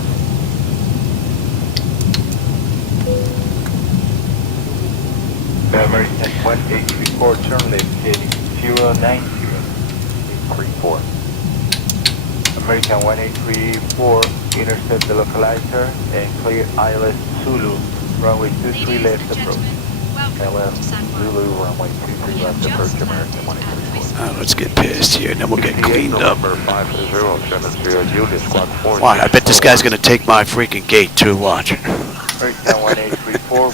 American 1834, turn left heading 09034. American 1834, intercept the localizer and clear ILS Zulu, runway 23 left approach. LS Zulu, runway 23 left approach, American 1834. Let's get past here, and then we'll get cleaned up. Number 570, Julia, squad 4. Why? I bet this guy's gonna take my freaking gate too. Watch. American 1834,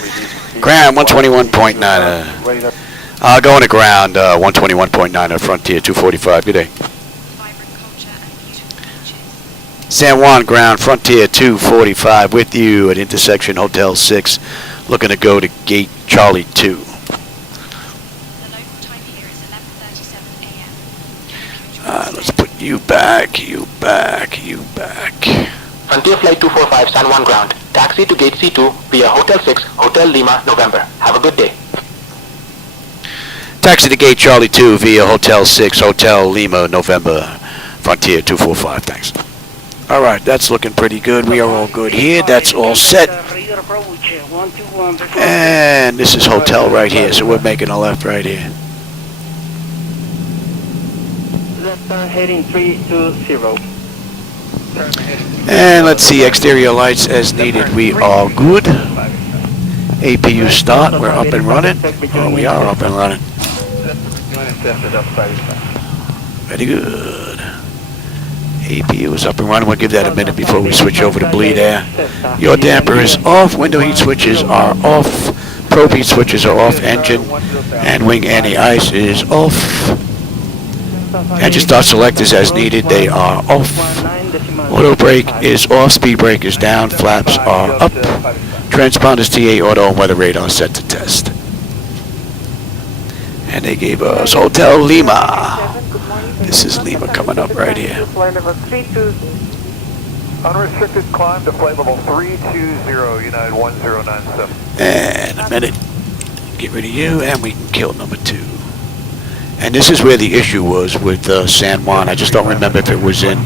Ground 121.9. Going to ground 121.9 at Frontier 245. Good day. San Juan ground Frontier 245 with you at intersection Hotel 6. Looking to go to gate Charlie 2. The local time here is 11:37 a.m. Let's put you back, you back, you back. Frontier Flight 245 San Juan ground. Taxi to gate C2 via Hotel 6, Hotel Lima, November. Have a good day. Taxi to gate Charlie 2 via Hotel 6, Hotel Lima, November. Frontier 245, thanks. All right, that's looking pretty good. We are all good here. That's all set. And this is hotel right here, so we're making a left right here. Left turn heading 320. And let's see, exterior lights as needed. We are good. APU start. We're up and running. Oh, we are up and running. Very good. APU is up and running. We'll give that a minute before we switch over to bleed air. Your damper is off. Window heat switches are off. Probe heat switches are off. Engine and wing anti-ice is off. Engine start selectors as needed. They are off. Auto brake is off. Speed brake is down. Flaps are up. Transponders TA auto and weather radar set to test. And they gave us Hotel Lima. This is Lima coming up right here. Unrestricted climb to flight level 320, United 1097. And a minute. Get rid of you, and we can kill number 2. And this is where the issue was with San Juan. I just don't remember if it was in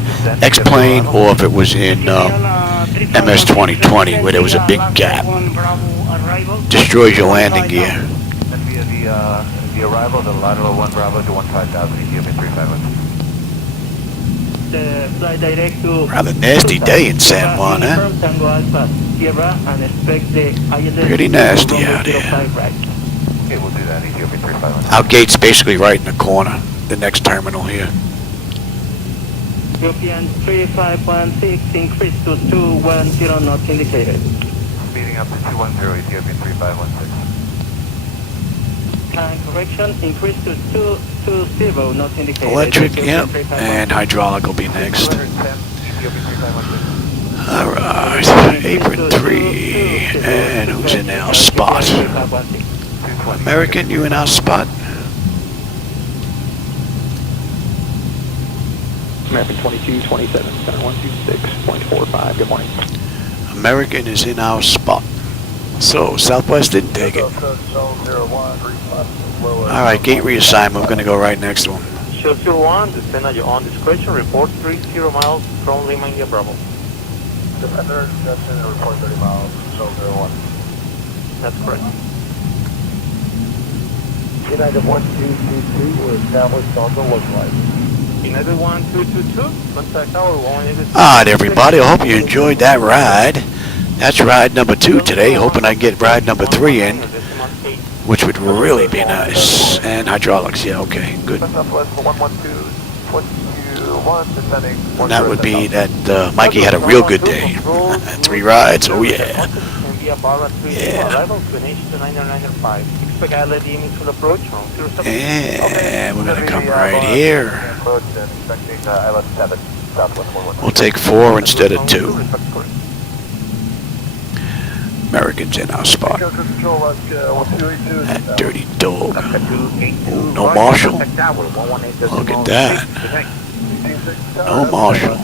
X-Plane or if it was in MS 2020, where there was a big gap. Destroys your landing gear. The arrival of the lateral 1 Bravo to 15,000 ETM 350. fly direct to Rather nasty day in San Juan, huh? From Tango Alpha, Sierra, and expect the ILS Pretty nasty out here. Okay, we'll do that. Ethiopia 351. Our gate's basically right in the corner, the next terminal here. European 3516, increase to 210 knots indicated. Speeding up to 210, Ethiopian 3516. Correction, increase to 220 knots indicated. Electric, yep, and hydraulic will be next. 210, Ethiopian 3516. Alright, apron 3, and who's in our spot? American, you in our spot? American 2227, center 126.45, good morning. American is in our spot. So, Southwest didn't take it. Alright, gate reassignment, we're going to go right next to him. Show 01, descend at your own discretion, report 30 miles from Lima India Bravo. Defender, descend and report 30 miles, show 01. That's correct. United 1222, we're established on the localizer. United 1222, contact tower 1. Alright everybody, I hope you enjoyed that ride. That's ride number 2 today, hoping I get ride number 3 in, which would really be nice. And hydraulics, yeah, okay, good. And that would be that Mikey had a real good day. 3 rides, oh yeah. Yeah. And we're going to come right here. We'll take 4 instead of 2. Americans in our spot. That dirty dog. Ooh, no marshal. Look at that. No marshal.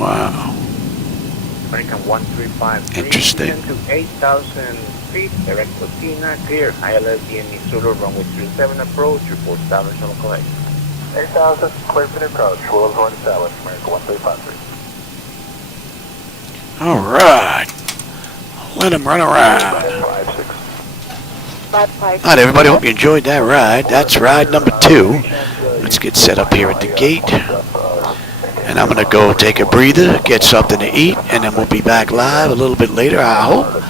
Wow. American 135. Interesting. To 8,000 feet, direct Latina, clear. ILS-VOR Zulu, runway 37 approach, report established on local 8,000, clear for the approach, Willows 1 established, American 1353. Alright. Let him run around. Alright everybody, hope you enjoyed that ride. That's ride number 2. Let's get set up here at the gate. And I'm going to go take a breather, get something to eat, and then we'll be back live a little bit later, I hope,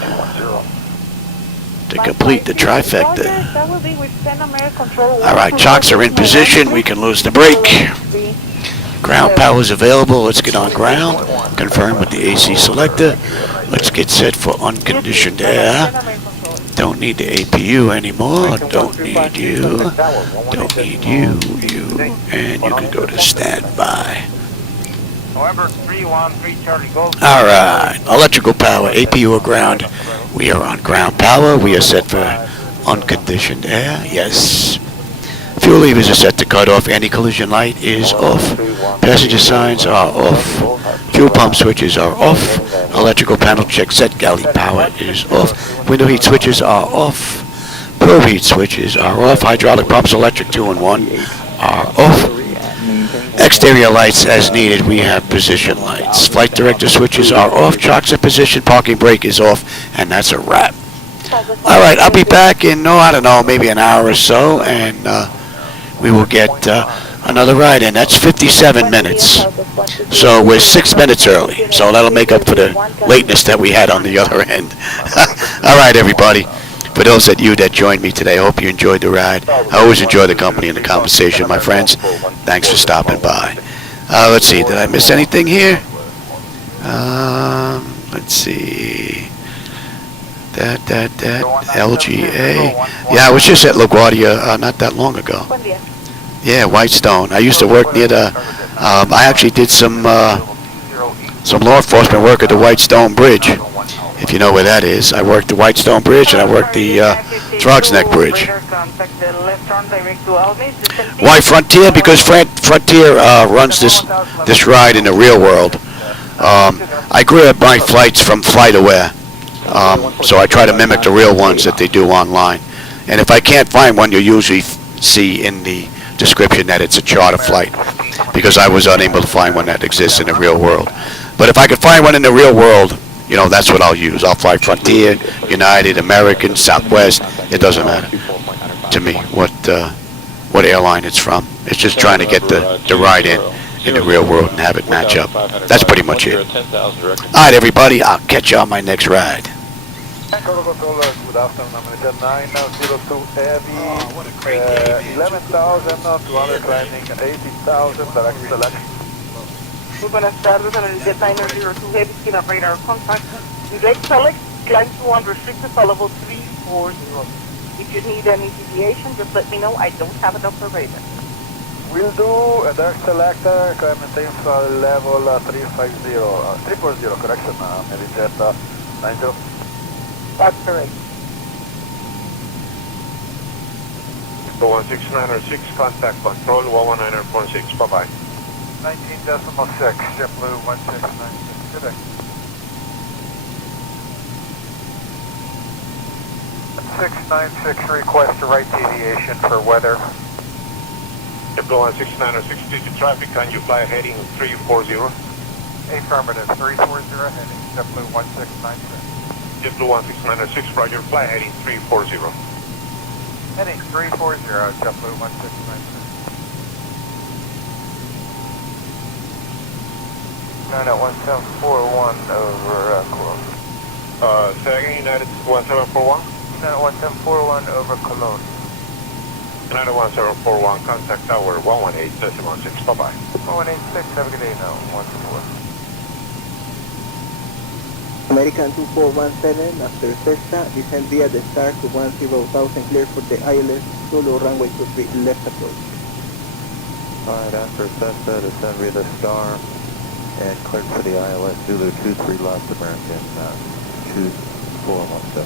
to complete the trifecta. Alright, chocks are in position. We can lose the brake. Ground power is available. Let's get on ground. Confirm with the AC selector. Let's get set for unconditioned air. Don't need the APU anymore. Don't need you. Don't need you. And you can go to standby. November 313 Charlie Golf. Alright, electrical power, APU or ground. We are on ground power. We are set for unconditioned air. Yes. Fuel levers are set to cut off. Anti-collision light is off. Passenger signs are off. Fuel pump switches are off. Electrical panel check set. Galley power is off. Window heat switches are off. Probe heat switches are off. Hydraulic pumps, electric 2 and 1 are off. Exterior lights as needed. We have position lights. Flight director switches are off. Chocks in position. Parking brake is off. And that's a wrap. Alright, I'll be back in, I don't know, maybe an hour or so. And we will get another ride in. That's 57 minutes. So we're 6 minutes early. So that'll make up for the lateness that we had on the other end. Alright, everybody. For those of you that joined me today, I hope you enjoyed the ride. I always enjoy the company and the conversation, my friends. Thanks for stopping by. Let's see, did I miss anything here? Let's see. That, LGA. Yeah, I was just at LaGuardia not that long ago. Yeah, Whitestone. I used to work near the, I actually did some law enforcement work at the Whitestone Bridge. If you know where that is. I worked the Whitestone Bridge and I worked the Throgs Neck Bridge. Why Frontier? Because Frontier runs this ride in the real world. I grab my flights from FlightAware. So I try to mimic the real ones that they do online. And if I can't find one, you'll usually see in the description that it's a charter flight, because I was unable to find one that exists in the real world. But if I could find one in the real world, that's what I'll use. I'll fly Frontier, United, American, Southwest. It doesn't matter to me what airline it's from. It's just trying to get the ride in in the real world and have it match up. That's pretty much it. Alright, everybody, I'll catch you on my next ride. Control controller, good afternoon, American 902 Heavy, 11,200 climbing, 80,000, direct select. Muy buenas tardes, en el Jet 902 Heavy, skin up radar contact. Direct select, climb to unrestricted for level 340. If you need any deviation, just let me know. I don't have it up for radar. Will do, direct selector, climb maintain level 340, correction, Medijet 90. That's correct. 16906, contact control, 119.6, bye-bye. 19.6, JetBlue 1696, good day. 696, request a right deviation for weather. JetBlue 16906, to traffic, can you fly heading 340? Affirmative, 340 heading, JetBlue 1696. JetBlue 16906, roger, fly heading 340. Heading 340, JetBlue 1696. 91741 over Cologne. Say again, United 1741? 1741 over Cologne. United 1741, contact tower 118.6, bye-bye. 186, have a good day now, 14. American 2417, after Cessna, descend via the start to 10,000, clear for the ILS-VOR runway 23 left approach. Alright, after Cessna, descend via the star and cleared for the ILS Zulu 23 left American 2417.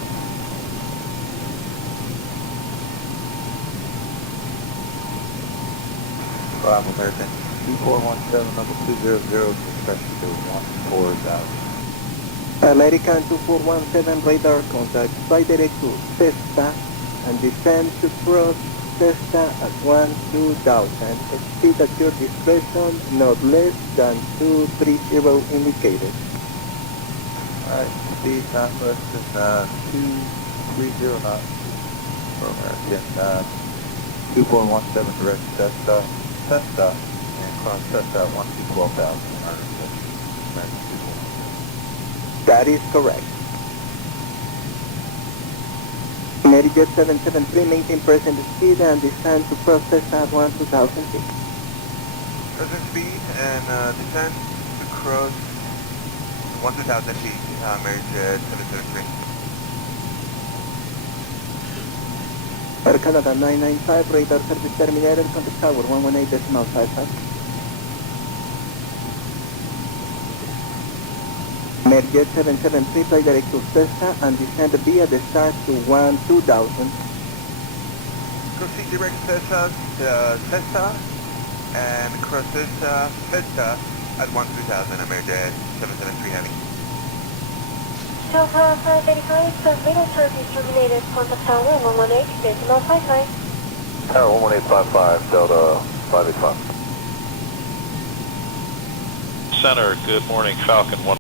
American 2417, number 200, discretion to 14,000. American 2417, radar contact, fly direct to Cessna and descend to cross Cessna at 12,000. Speed at your discretion, not less than 230 indicated. Alright, speed not less than 230 knots for American 2417, direct Cessna, and cross Cessna at 12,000. That is correct. Medijet 773, maintain present speed and descend to process at 12,000 feet. Present speed and descend to cross 1,000 feet, Medijet 773. Air Canada 995, radar service terminated, contact tower 118.55. Medijet 773, fly direct to Cessna and descend via the start to 12,000. Proceed direct Cessna and cross Cessna at 13,000, Amerijet 773 heavy. Delta 585, radar service terminated, contact tower 118.55. Tower 11855, Delta 585. Center, good morning, Falcon 1.